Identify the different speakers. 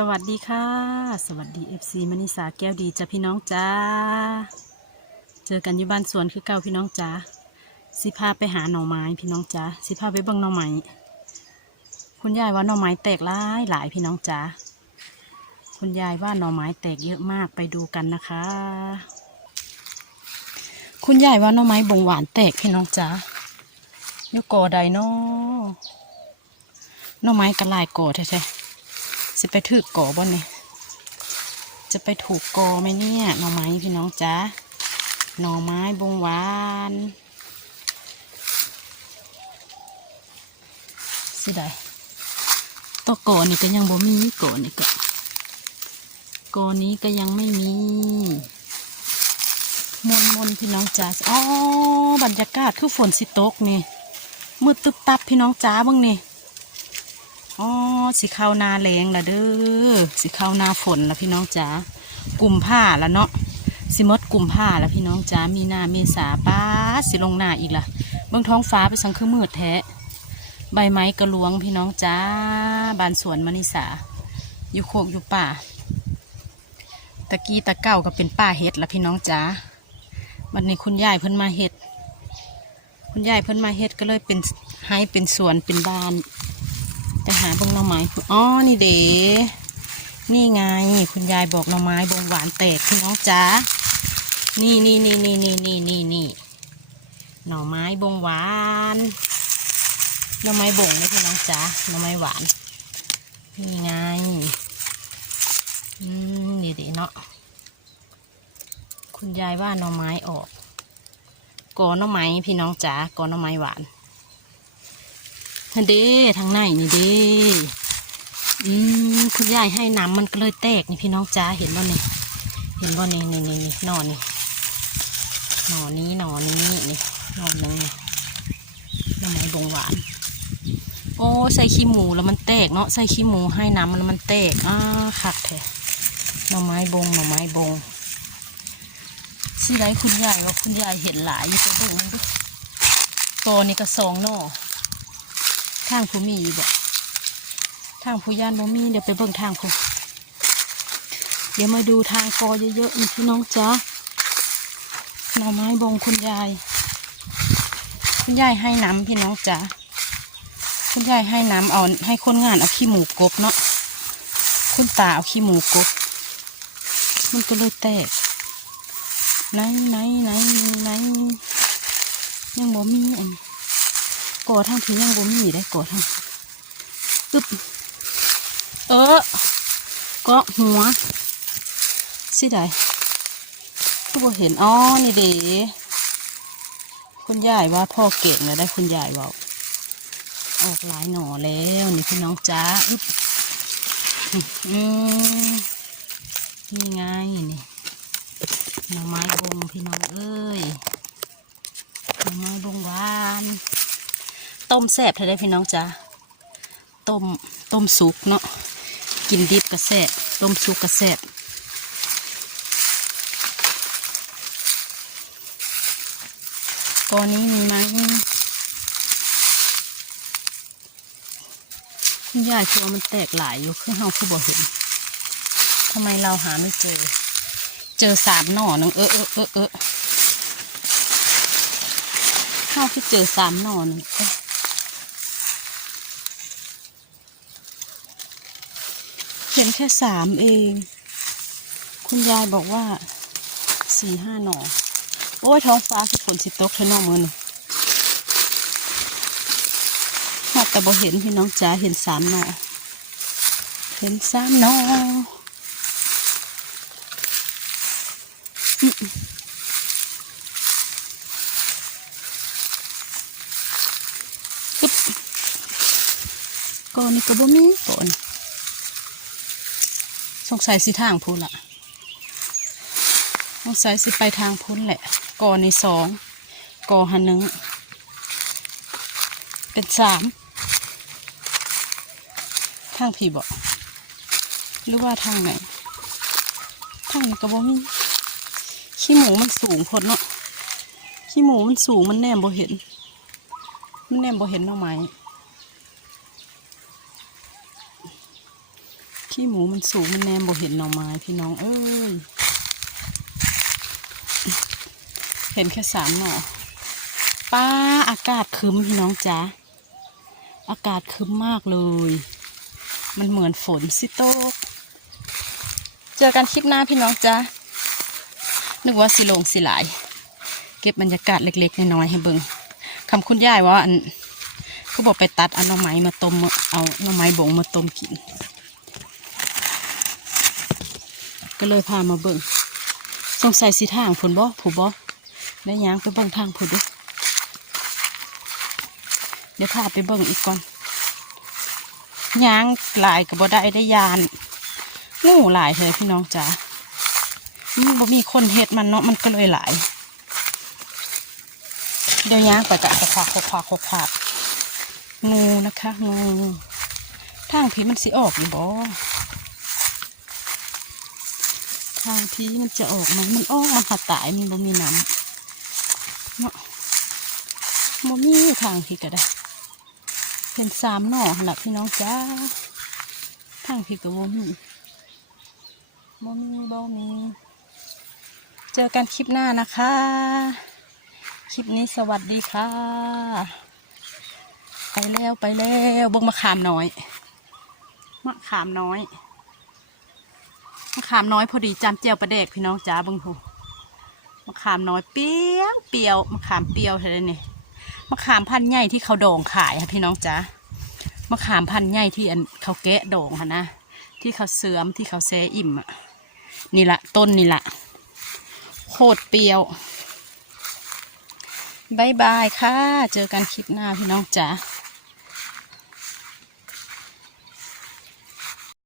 Speaker 1: สวัสดีค่ะ สวัสดี FC มณิสาแก้วดีจ้ะพี่น้องจ้า เจอกันอยู่บ้านสวนคือเก่าพี่น้องจ้าสิพาไปหาหน่อไม้พี่น้องจ้าสิพาไปเบิ่งหน่อไม้คุณยายว่าหน่อไม้แตกหลายหลายพี่น้องจ้าคุณยายว่าหน่อไม้แตกเยอะมากไปดูกันนะคะ คุณยายว่าหน่อไม้บงหวานแตกพี่น้องจ้าอยู่กอใดเนาะหน่อไม้กระลายกอแท้ๆ สิไปถือกอบ่เนี่ยจะไปถูกกอไหมเนี่ยหน่อไม้พี่น้องจ้าหน่อไม้บงหวานสิได้ตัวกอนี่ก็ยังบ่มีกอนี่ก็กอนี้ก็ยังไม่มีมนมนพี่น้องจ้าอ๋อบรรยากาศคือฝนสิตกนี่มืดตึบตับพี่น้องจ้าบ้างนี่ อ๋อสิเข้านาแรงละเด้อสิเข้านาฝนละพี่น้องจ๋ากลุ่มผ้าละเนาะสิมดกลุ่มผ้าละพี่น้องจ๋ามีนาเมษาป้าสิลงหน้าอีกละเบื้องท้องฟ้าไปสังคือมืดแท้ใบไม้กระลวงพี่น้องจ้าบานสวนมณิสาอยู่โคกอยู่ป่า ตะกี้ตะเก้าก็เป็นป่าเห็ดละพี่น้องจ๋าวันนี้คุณยายเพิ่นมาเห็ด คุณยายเพิ่นมาเห็ดก็เลยเป็นให้เป็นสวนเป็นบ้าน ไปหาบงหน่อไม้คุณอ๋อ นี่เด๋นี่ไง คุณยายบอกหน่อไม้บงหวานแตกพี่น้องจ๋า นี่นี่นี่นี่นี่นี่นี่นี่หน่อไม้บงหวาน หน่อไม้บงนะพี่น้องจ๋า หน่อไม้หวาน นี่ไง อืม นี่เด๋เนาะ คุณยายว่าหน่อไม้ออกก่อหน่อไม้พี่น้องจ๋าก่อหน่อไม้หวาน เด้ทางในนี่เด้อืมคุณยายให้น้ำมันก็เลยแตกนี่พี่น้องจ้าเห็นบ่นี่เห็นบ่นี่นี่นี่นี่หนอนี่หนอนนี้หนอนนี้นี่หนอนนึงนี่หน่อไม้บงหวาน โอ้ใส่ขี้หมูแล้วมันแตกเนาะใส่ขี้หมูให้น้ำมันมันแตกอ้าคักแท้หน่อไม้บงหน่อไม้บงสิไรคุณยายว่าคุณยายเห็นหลายอยู่ไปเบิ่งนดูตัวนี้ก็สองหน่อ ทางผู้มีอยู่บ่ทางผู้ย่านบ่มีเดี๋ยวไปเบิ่งทางผู้เดี๋ยวมาดูทางกอเยอะๆนี่พี่น้องจ้าหน่อไม้บงคุณยาย คุณยายให้น้ำพี่น้องจ้าคุณยายให้น้ำเอาให้คนงานเอาขี้หมูกบเนาะคุณตาเอาขี้หมูกบ มันก็เลยแตกไหนไหนไหนไหนยังบ่มีอัน กอดทางที่ยังบ่มีได้กอดทางปึ๊บเออก็หัวสิได้คือบ่เห็นอ๋อนี่เด้คุณยายว่าพ่อเก่งเลยได้คุณยายว่าออกหลายหน่อแล้วนี่พี่น้องจ้าอึ๊บอืมนี่ไงนี่หน่อไม้บงพี่น้องเอ้ยหน่อไม้บงหวาน ต้มแซ่บเธอได้พี่น้องจ้าต้มต้มสุกเนาะกินดิบกระแซ่บต้มสุกกระแซ่บกอนี้มีไหมคุณยายคือว่ามันแตกหลายอยู่คือเฮาคือบ่เห็นทำไมเราหาไม่เจอ เจอสามหน่อนึงเออเออเออเออเฮาคือเจอสามหน่อนึงเอ๊ะ ขียนแค่สามเอง คุณยายบอกว่าสี่ห้าหน่อ โอ้ยท้องฟ้าคือฝนสิตกเท่านองมือนี่มาแต่บ่เห็นพี่น้องจ๋าเห็นสามหน่อ เห็นสามหน่ออืมปึ๊บก่อนนี่ก็บ่มีก่อน สงสัยสิทางพุ้นละสงสัยสิไปทางพุ้นแหละกอในสองกอหันหนึ่งเป็นสามทางผีบอกหรือว่าทางไหนทางนี้ก็บ่มีขี้หมูมันสูงพดเนาะขี้หมูมันสูงมันแนมบ่เห็น มันแนมบ่เห็นหน่อไม้ ขี้หมูมันสูงมันแนมบ่เห็นหน่อไม้พี่น้องเอ้ย เห็นแค่สามหน่อป้าอากาศครึ้มพี่น้องจ๋าอากาศครึ้มมากเลย มันเหมือนฝนสิโตเจอกันคลิปหน้าพี่น้องจ้านึกว่าสิลงสิหลาย เก็บบรรยากาศเล็ก ๆน้อยๆให้เบิงคำคุณยายว่าอันเขาบอกไปตัดเอาหน่อไม้มาต้มเอาหน่อไม้บงมาต้มกิน ก็เลยพามาเบิงสงสัยสิทางผลบ่ผูบ่ได้ยางไปเบิ่งทางผุดูเดี๋ยวพาไปเบิ่งอีกก่อนยางหลายกับบ่ได้ได้ยานงูหลายเลยพี่น้องจ๋ามันบ่มีคนเฮ็ดมันเนาะมันก็เลยหลาย เดี๋ยวยางไปกะขวาขวาขวาขวางูนะคะงูทางผีมันสิออกอยู่บ่ ทางผีมันจะออกไหมมันออกมันขาตายมันบ่มีน้ำเนาะบ่มีทางผีก็ได้เป็นสามหน่อหลับพี่น้องจ้าทางผีก็บ่มีบ่มีบ่มีเจอกันคลิปหน้านะคะ คลิปนี้สวัสดีค่ะ ไปแล้วไปแล้วบงมะขามน้อยมะขามน้อย มะขามน้อยพอดีจำเจียวประเดกพี่น้องจ้าบิ่งหูมะขามน้อยเปรี้ยวเปรี้ยวมะขามเปรี้ยวเท่านั้นนี่มะขามพันธุ์ใหญ่ที่เขาโด่งขายค่ะพี่น้องจ้ามะขามพันธุ์ใหญ่ที่อันเขาแกะโด่งค่ะนะที่เขาเสื่อมที่เขาแซอิ่มอะนี่ละต้นนี่ละโคตรเปรี้ยวบายบายค่ะ เจอกันคลิปหน้าพี่น้องจ๋า